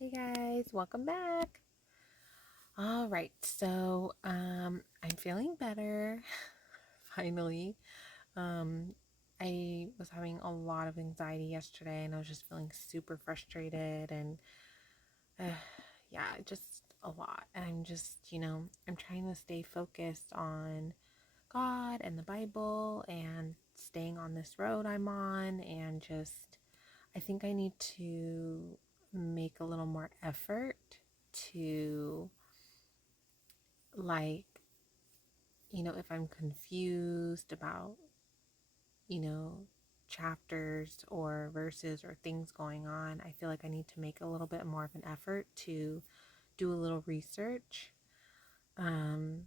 Hey guys, welcome back. All right, I'm feeling better finally. Um I was having a lot of anxiety yesterday and I was just feeling super frustrated and uh, yeah, just a lot. And I'm trying to stay focused on God and the Bible and staying on this road I'm on and just I think I need to make a little more effort to like, if I'm confused about, you know, chapters or verses or things going on, I feel like I need to make a little bit more of an effort to do a little research um,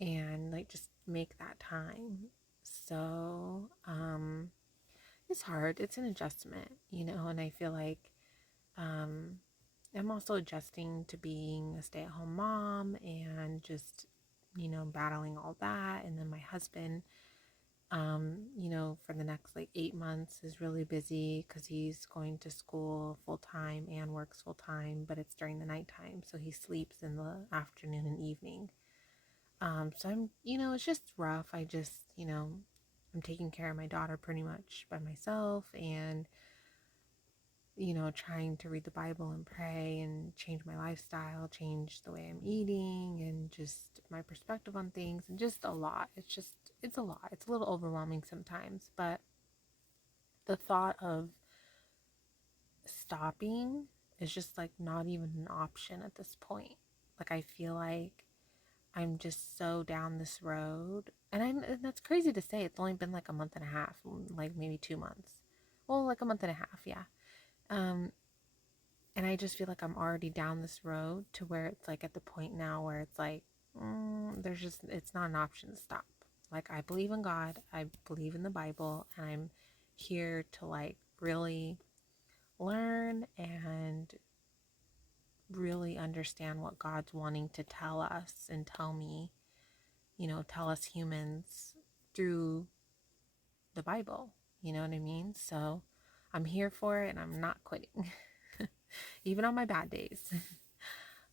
and like just make that time. So, it's hard. It's an adjustment, and I feel like um, I'm also adjusting to being a stay at home mom and just, battling all that. And then my husband, for the next like 8 months is really busy because he's going to school full time and works full time, but it's during the nighttime. So he sleeps in the afternoon and evening. So it's just rough. I'm taking care of my daughter pretty much by myself and trying to read the Bible and pray and change my lifestyle, change the way I'm eating, and just my perspective on things, and just a lot. It's a lot. It's a little overwhelming sometimes, but the thought of stopping is just like not even an option at this point. Like, I feel like I'm just so down this road. And that's crazy to say. It's only been like a month and a half, like maybe 2 months. Well, like a month and a half, yeah. Um, And I just feel like I'm already down this road to where it's like at the point now where it's like, it's not an option to stop. Like, I believe in God, I believe in the Bible, and I'm here to like really learn and really understand what God's wanting to tell us and tell me, tell us humans through the Bible. You know what I mean? So I'm here for it and I'm not quitting, even on my bad days.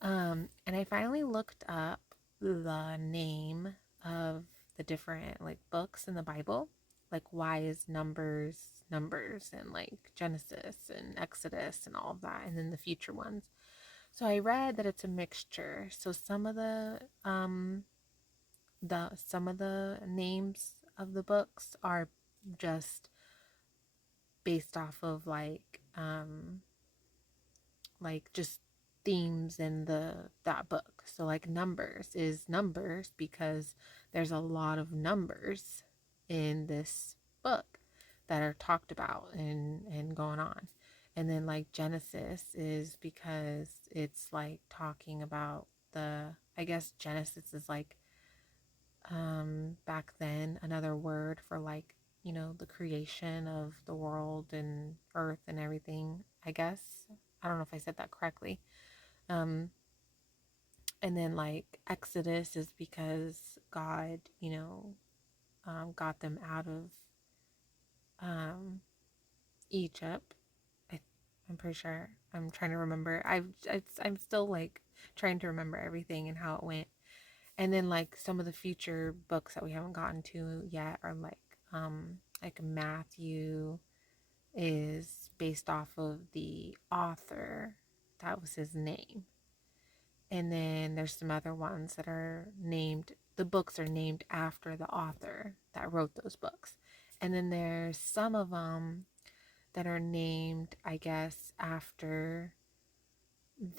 And I finally looked up the name of the different like books in the Bible. Like, why is Numbers and like Genesis and Exodus and all of that, and then the future ones. So I read that it's a mixture. So some of the names of the books are just based off of like just themes in the that book. So like Numbers is Numbers because there's a lot of numbers in this book that are talked about and going on. And then like Genesis is because it's like talking about I guess Genesis is like back then another word for like, the creation of the world and earth and everything, I guess. I don't know if I said that correctly. Um, and then like Exodus is because God, got them out of um, Egypt. I, I'm pretty sure. I'm trying to remember. I'm still like trying to remember everything and how it went. And then like some of the future books that we haven't gotten to yet are like Matthew is based off of the author. That was his name. And then there's some other ones that are named, the books are named after the author that wrote those books. And then there's some of them that are named, I guess, after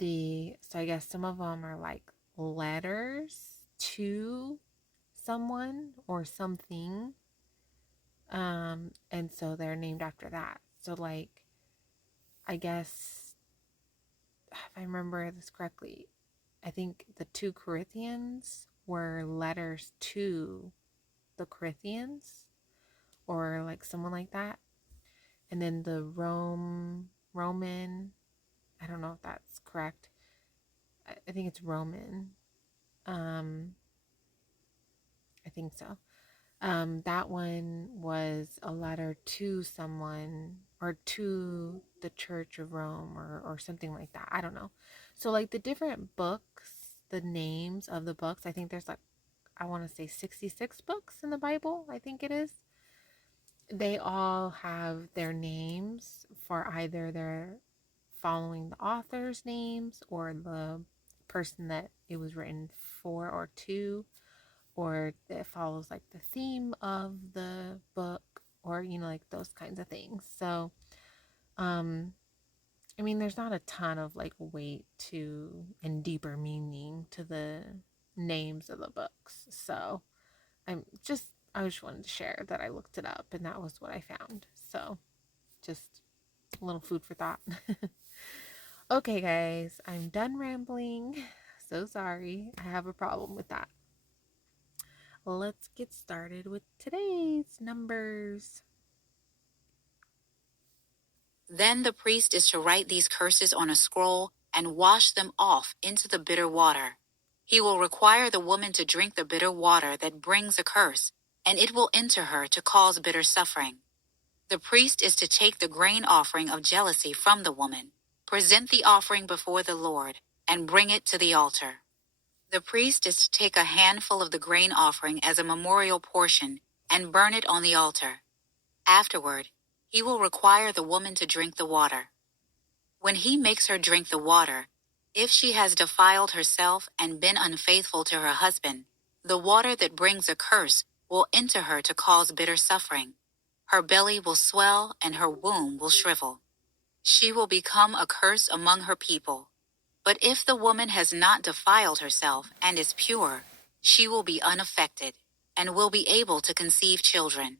so I guess some of them are like letters to someone or something. And so they're named after that. So, like, I guess, if I remember this correctly, I think the 2 Corinthians were letters to the Corinthians or like someone like that. And then the Roman, I don't know if that's correct. I think it's Roman. Um, I think so. That one was a letter to someone or to the Church of Rome, or something like that. I don't know. So like the different books, the names of the books, I think there's like, I want to say 66 books in the Bible, I think it is. They all have their names for either their following the author's names or the person that it was written for or to, or it follows like the theme of the book, or like those kinds of things. So I mean, there's not a ton of like weight to and deeper meaning to the names of the books. So I just wanted to share that I looked it up and that was what I found. So just a little food for thought. Okay, guys, I'm done rambling. So sorry. I have a problem with that. Let's get started with today's numbers. Then the priest is to write these curses on a scroll and wash them off into the bitter water. He will require the woman to drink the bitter water that brings a curse, and it will enter her to cause bitter suffering. The priest is to take the grain offering of jealousy from the woman, present the offering before the Lord, and bring it to the altar. The priest is to take a handful of the grain offering as a memorial portion and burn it on the altar. Afterward, he will require the woman to drink the water. When he makes her drink the water, if she has defiled herself and been unfaithful to her husband, the water that brings a curse will enter her to cause bitter suffering. Her belly will swell and her womb will shrivel. She will become a curse among her people. But if the woman has not defiled herself and is pure, she will be unaffected and will be able to conceive children.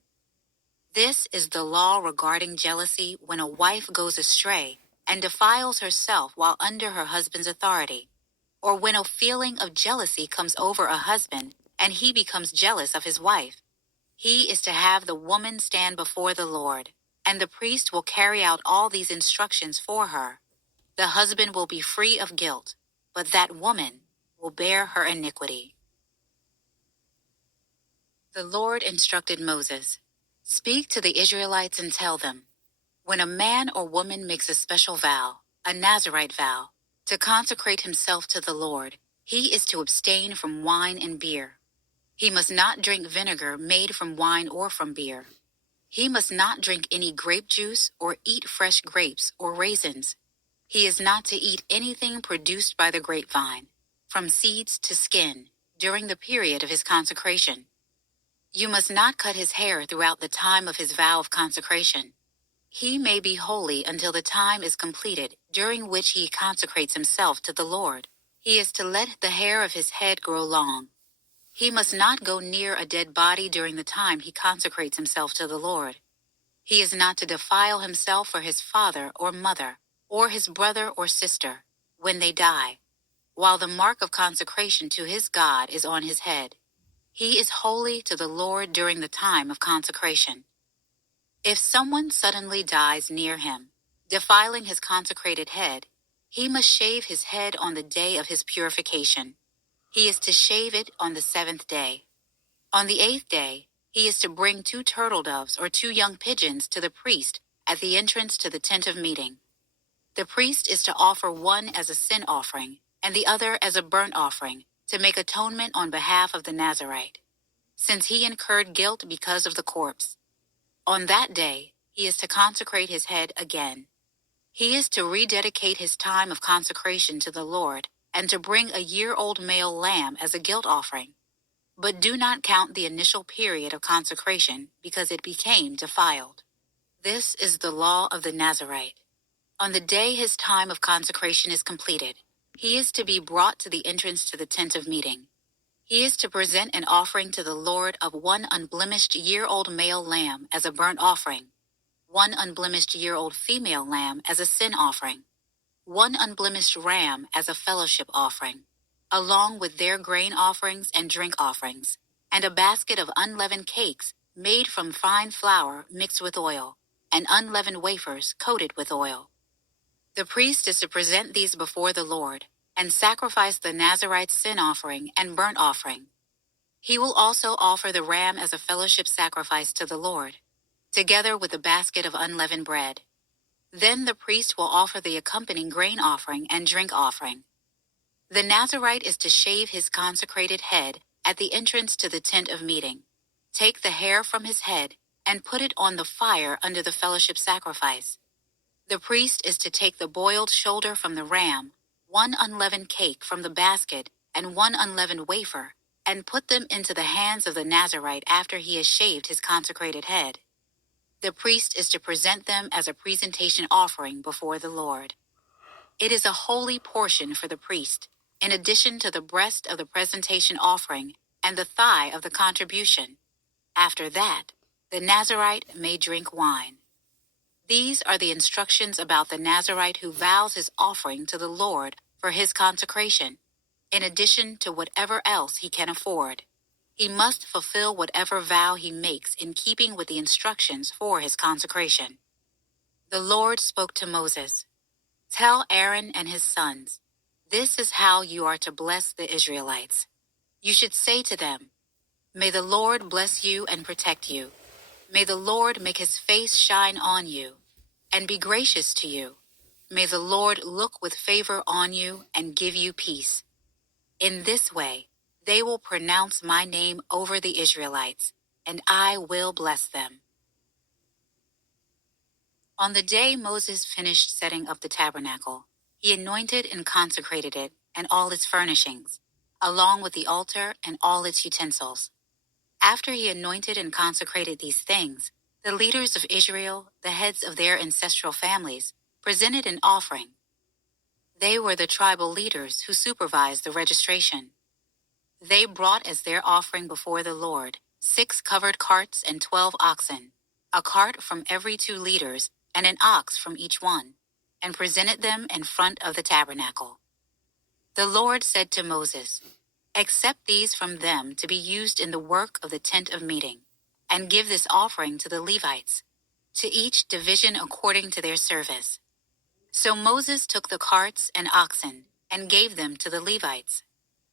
This is the law regarding jealousy when a wife goes astray and defiles herself while under her husband's authority, or when a feeling of jealousy comes over a husband and he becomes jealous of his wife. He is to have the woman stand before the Lord, and the priest will carry out all these instructions for her. The husband will be free of guilt, but that woman will bear her iniquity. The Lord instructed Moses, "Speak to the Israelites and tell them, when a man or woman makes a special vow, a Nazirite vow, to consecrate himself to the Lord, he is to abstain from wine and beer. He must not drink vinegar made from wine or from beer. He must not drink any grape juice or eat fresh grapes or raisins. He is not to eat anything produced by the grapevine, from seeds to skin, during the period of his consecration. You must not cut his hair throughout the time of his vow of consecration. He may be holy until the time is completed, during which he consecrates himself to the Lord. He is to let the hair of his head grow long. He must not go near a dead body during the time he consecrates himself to the Lord. He is not to defile himself for his father or mother, or his brother or sister, when they die, while the mark of consecration to his God is on his head. He is holy to the Lord during the time of consecration. If someone suddenly dies near him, defiling his consecrated head, he must shave his head on the day of his purification. He is to shave it on the 7th day. On the 8th day, he is to bring 2 turtle doves or 2 young pigeons to the priest at the entrance to the tent of meeting. The priest is to offer one as a sin offering and the other as a burnt offering to make atonement on behalf of the Nazirite, since he incurred guilt because of the corpse. On that day, he is to consecrate his head again. He is to rededicate his time of consecration to the Lord and to bring a year-old male lamb as a guilt offering. But do not count the initial period of consecration because it became defiled. This is the law of the Nazirite. On the day his time of consecration is completed, he is to be brought to the entrance to the tent of meeting. He is to present an offering to the Lord of 1 unblemished year-old male lamb as a burnt offering, 1 unblemished year-old female lamb as a sin offering, 1 unblemished ram as a fellowship offering, along with their grain offerings and drink offerings, and a basket of unleavened cakes made from fine flour mixed with oil, and unleavened wafers coated with oil. The priest is to present these before the Lord, and sacrifice the Nazirite's sin offering and burnt offering. He will also offer the ram as a fellowship sacrifice to the Lord, together with a basket of unleavened bread. Then the priest will offer the accompanying grain offering and drink offering. The Nazirite is to shave his consecrated head at the entrance to the tent of meeting. Take the hair from his head and put it on the fire under the fellowship sacrifice. The priest is to take the boiled shoulder from the ram, one unleavened cake from the basket, and one unleavened wafer, and put them into the hands of the Nazirite after he has shaved his consecrated head. The priest is to present them as a presentation offering before the Lord. It is a holy portion for the priest, in addition to the breast of the presentation offering and the thigh of the contribution. After that, the Nazirite may drink wine. These are the instructions about the Nazirite who vows his offering to the Lord for his consecration, in addition to whatever else he can afford. He must fulfill whatever vow he makes in keeping with the instructions for his consecration. The Lord spoke to Moses, "Tell Aaron and his sons, this is how you are to bless the Israelites. You should say to them, 'May the Lord bless you and protect you. May the Lord make his face shine on you and be gracious to you. May the Lord look with favor on you and give you peace.' In this way, they will pronounce my name over the Israelites, and I will bless them." On the day Moses finished setting up the tabernacle, he anointed and consecrated it and all its furnishings, along with the altar and all its utensils. After he anointed and consecrated these things, the leaders of Israel, the heads of their ancestral families, presented an offering. They were the tribal leaders who supervised the registration. They brought as their offering before the Lord 6 covered carts and 12 oxen, a cart from every 2 leaders and an ox from each one, and presented them in front of the tabernacle. The Lord said to Moses, "Accept these from them to be used in the work of the tent of meeting, and give this offering to the Levites, to each division according to their service." So Moses took the carts and oxen and gave them to the Levites.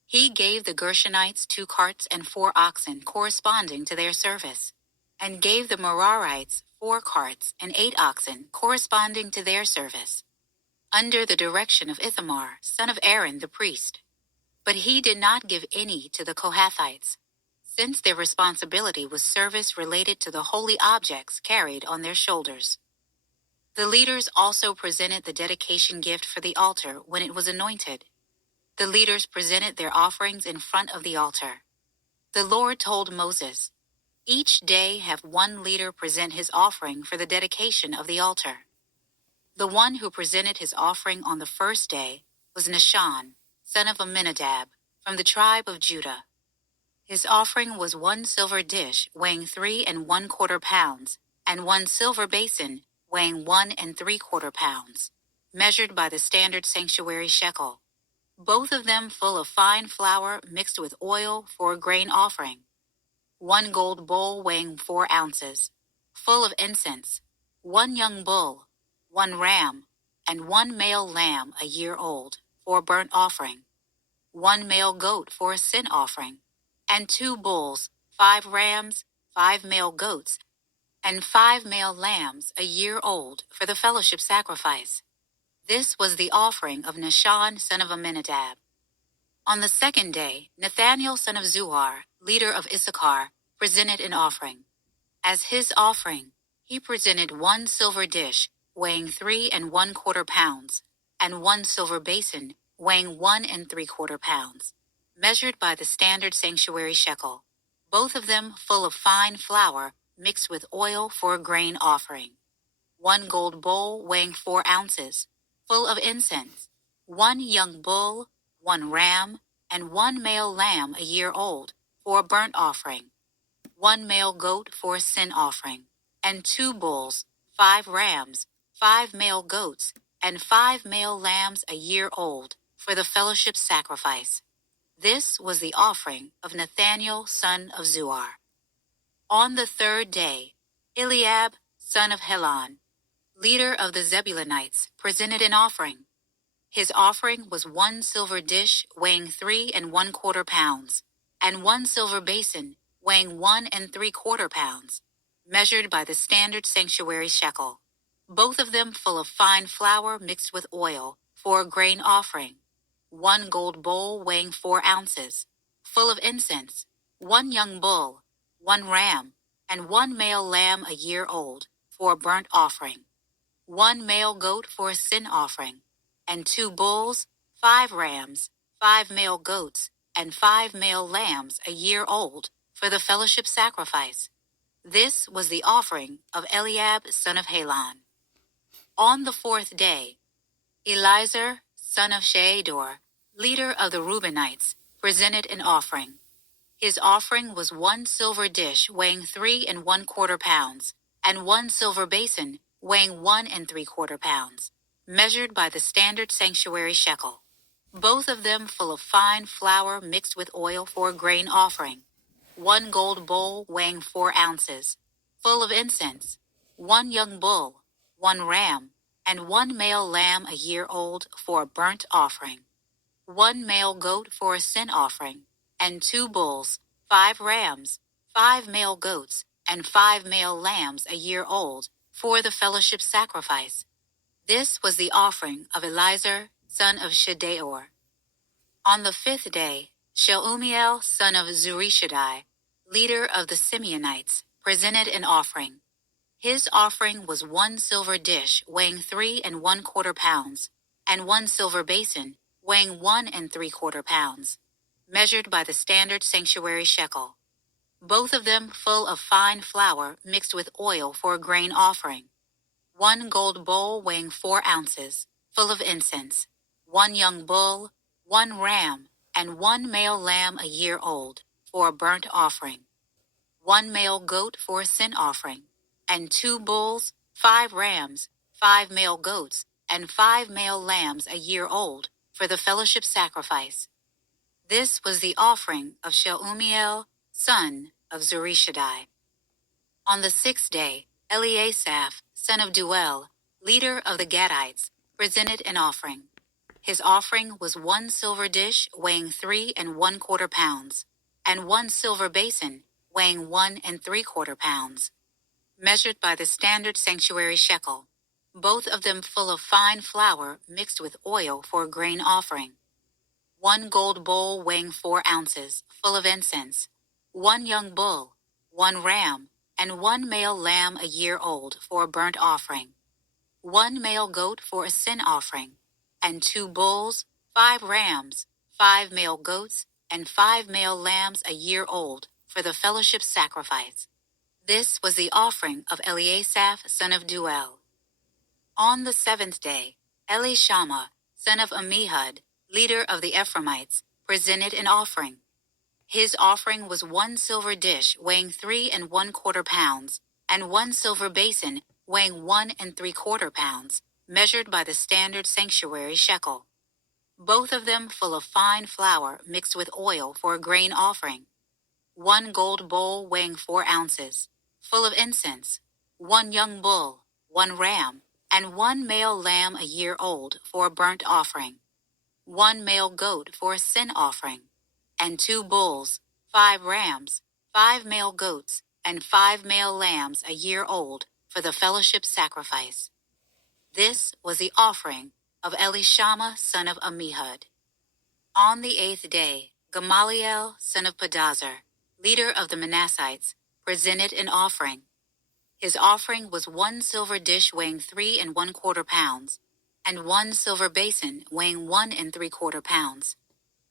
He gave the Gershonites 2 carts and 4 oxen corresponding to their service, and gave the Merarites 4 carts and 8 oxen corresponding to their service, under the direction of Ithamar, son of Aaron the priest. But he did not give any to the Kohathites, since their responsibility was service related to the holy objects carried on their shoulders. The leaders also presented the dedication gift for the altar when it was anointed. The leaders presented their offerings in front of the altar. The Lord told Moses, "Each day have one leader present his offering for the dedication of the altar." The one who presented his offering on the first day was Nahshon, son of Amminadab, from the tribe of Judah. His offering was 1 silver dish weighing 3¼ pounds, and 1 silver basin weighing 1¾ pounds, measured by the standard sanctuary shekel, both of them full of fine flour mixed with oil for a grain offering. 1 gold bowl weighing 4 ounces, full of incense, 1 young bull, 1 ram, and 1 male lamb a year old for a burnt offering, 1 male goat for a sin offering, and 2 bulls, 5 rams, 5 male goats, and 5 male lambs a year old for the fellowship sacrifice. This was the offering of Nahshon, son of Amminadab. On the second day, Nathaniel, son of Zuar, leader of Issachar, presented an offering. As his offering, he presented 1 silver dish weighing 3¼ pounds, and 1 silver basin weighing 1¾ pounds, measured by the standard sanctuary shekel, both of them full of fine flour mixed with oil for a grain offering. 1 gold bowl weighing 4 ounces, full of incense, 1 young bull, 1 ram, and 1 male lamb a year old for a burnt offering, 1 male goat for a sin offering, and 2 bulls, 5 rams, 5 male goats, and 5 male lambs a year old for the fellowship sacrifice. This was the offering of Nathaniel, son of Zuar. On the third day, Eliab, son of Helon, leader of the Zebulunites, presented an offering. His offering was 1 silver dish weighing 3¼ pounds, and 1 silver basin weighing 1¾ pounds, measured by the standard sanctuary shekel, both of them full of fine flour mixed with oil, for a grain offering, 1 gold bowl weighing 4 ounces, full of incense, 1 young bull, 1 ram, and 1 male lamb a year old, for a burnt offering, 1 male goat for a sin offering, and 2 bulls, 5 rams, 5 male goats, and 5 male lambs a year old, for the fellowship sacrifice. This was the offering of Eliab son of Helon. On the 4th day, Elizur son of Sheador, leader of the Reubenites, presented an offering. His offering was 1 silver dish weighing 3¼ pounds, and 1 silver basin weighing 1¾ pounds, measured by the standard sanctuary shekel, both of them full of fine flour mixed with oil for a grain offering, 1 gold bowl weighing 4 ounces, full of incense, 1 young bull, 1 ram, and 1 male lamb a year old for a burnt offering, 1 male goat for a sin offering, and 2 bulls, 5 rams, 5 male goats, and 5 male lambs a year old for the fellowship sacrifice. This was the offering of Elizur son of Shedeur. On the 5th day, Shelumiel son of Zurishaddai, leader of the Simeonites, presented an offering. His offering was 1 silver dish weighing 3¼ pounds, and 1 silver basin weighing 1¾ pounds, measured by the standard sanctuary shekel, both of them full of fine flour mixed with oil for a grain offering, 1 gold bowl weighing 4 ounces, full of incense, 1 young bull, 1 ram, and 1 male lamb a year old, for a burnt offering, 1 male goat for a sin offering, and 2 bulls, 5 rams, 5 male goats, and 5 male lambs a year old, for the fellowship sacrifice. This was the offering of Shelumiel, son of Zurishaddai. On the 6th day, Eliasaph, son of Duel, leader of the Gadites, presented an offering. His offering was 1 silver dish weighing 3¼ pounds, and 1 silver basin weighing 1¾ pounds, measured by the standard sanctuary shekel, both of them full of fine flour mixed with oil for a grain offering, 1 gold bowl weighing 4 ounces, full of incense, 1 young bull, 1 ram, and 1 male lamb a year old for a burnt offering, 1 male goat for a sin offering, and 2 bulls, 5 rams, 5 male goats, and 5 male lambs a year old for the fellowship sacrifice. This was the offering of Eliasaph son of Duel. On the 7th day, Elishama, son of Ammihud, leader of the Ephraimites, presented an offering. His offering was 1 silver dish weighing 3¼ pounds, and 1 silver basin weighing 1¾ pounds, measured by the standard sanctuary shekel, both of them full of fine flour mixed with oil for a grain offering, 1 gold bowl weighing 4 ounces, full of incense, 1 young bull, 1 ram, and 1 male lamb a year old for a burnt offering, 1 male goat for a sin offering, and 2 bulls, 5 rams, 5 male goats, and 5 male lambs a year old for the fellowship sacrifice. This was the offering of Elishama son of Ammihud. On the 8th day, Gamaliel son of Pedazur, leader of the Manassites, presented an offering. His offering was 1 silver dish weighing 3¼ pounds, and 1 silver basin weighing 1¾ pounds,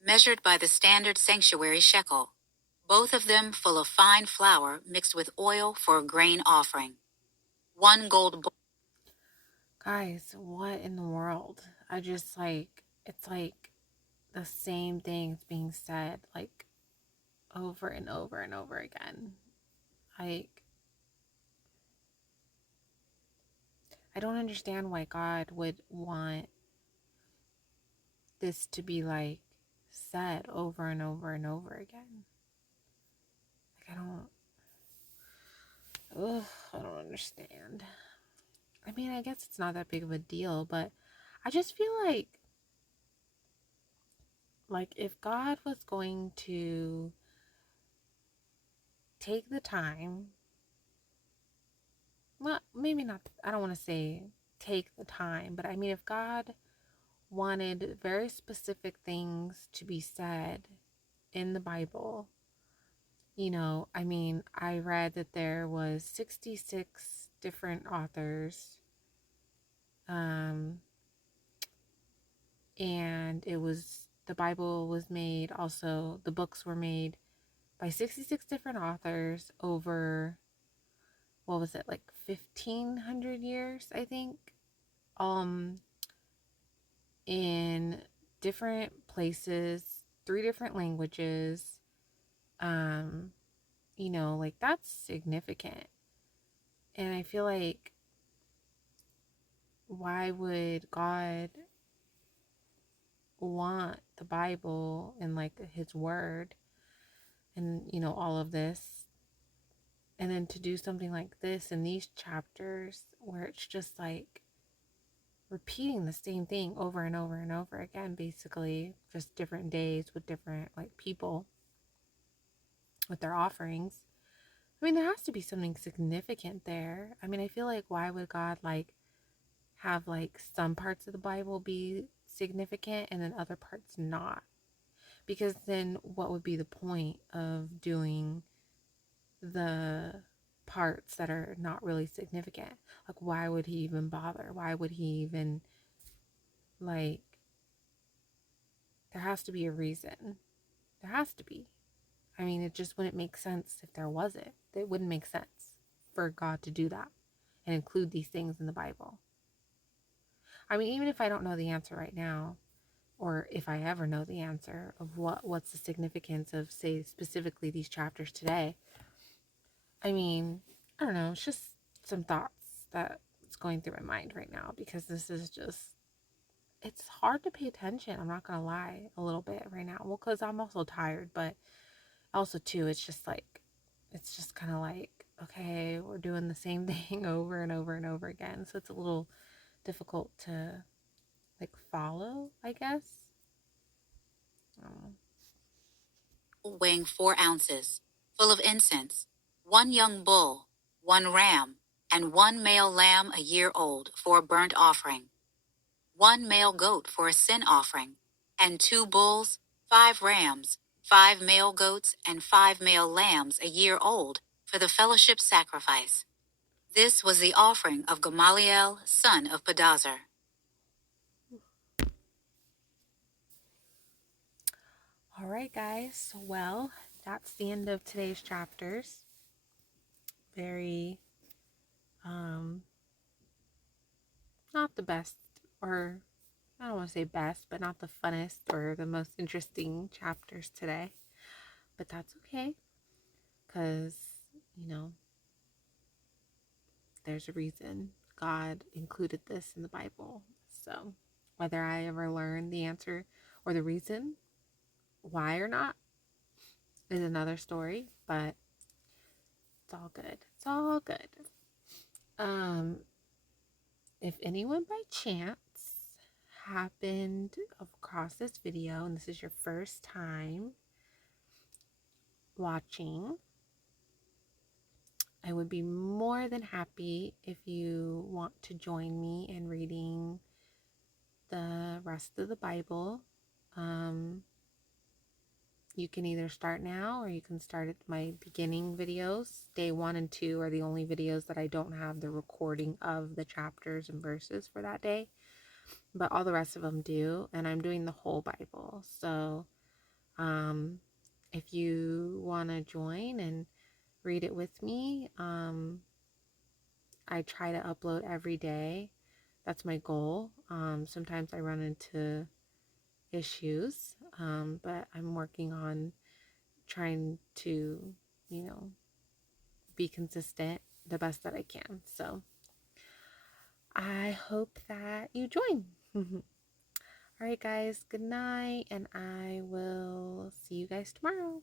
measured by the standard sanctuary shekel, both of them full of fine flour mixed with oil for a grain offering, 1 gold bowl. Guys, what in the world? I just it's like the same things being said like over and over and over again. Like, I don't understand why God would want this to be like said over and over and over again. Like, I don't understand. I mean, I guess it's not that big of a deal, but I just feel like if God was going to take the time well, maybe not, I don't want to say take the time, but I mean, if God wanted very specific things to be said in the Bible, I mean, I read that there was 66 different authors, um, and the Bible was made, also the books were made by 66 different authors over, what was it, like 1500 years, I think, um, in different places, three different languages. um, like that's significant. And I feel like, why would God want the Bible and like his word and, all of this, and then to do something like this in these chapters where it's just like repeating the same thing over and over and over again, basically, just different days with different like people with their offerings. I mean, there has to be something significant there. I mean, I feel like, why would God like have like some parts of the Bible be significant and then other parts not? Because then what would be the point of doing the parts that are not really significant? Like, why would he even bother? Why would he even, like, there has to be a reason. There has to be. I mean, it just wouldn't make sense if there wasn't. It wouldn't make sense for God to do that and include these things in the Bible. I mean, even if I don't know the answer right now, or if I ever know the answer of what's the significance of, say, specifically these chapters today, I mean, I don't know. It's just some thoughts that's going through my mind right now, because this is just, it's hard to pay attention. I'm not going to lie, a little bit right now. Well, because I'm also tired, but also, too, it's just like, it's just kind of like, okay, we're doing the same thing over and over and over again. So it's a little difficult to like follow, I guess. Um, Weighing 4 ounces, full of incense, 1 young bull, 1 ram, and 1 male lamb a year old for a burnt offering, 1 male goat for a sin offering, and 2 bulls, 5 rams, 5 male goats, and 5 male lambs a year old for the fellowship sacrifice. This was the offering of Gamaliel, son of Pedazur. all right, guys. Well, that's the end of today's chapters. Very, um, not the best, or I don't want to say best, but not the funnest or the most interesting chapters today. But that's okay, because, you know, there's a reason God included this in the Bible. So, whether I ever learn the answer or the reason why or not is another story, but it's all good. It's all good. Um, if anyone by chance happened across this video and this is your first time watching, I would be more than happy if you want to join me in reading the rest of the Bible. You can either start now or you can start at my beginning videos. Day 1 and 2 are the only videos that I don't have the recording of the chapters and verses for that day, but all the rest of them do, and I'm doing the whole Bible. So if you want to join and read it with me, I try to upload every day. That's my goal. Sometimes I run into issues, but I'm working on trying to, be consistent the best that I can. So I hope that you join. All right, guys, good night, and I will see you guys tomorrow.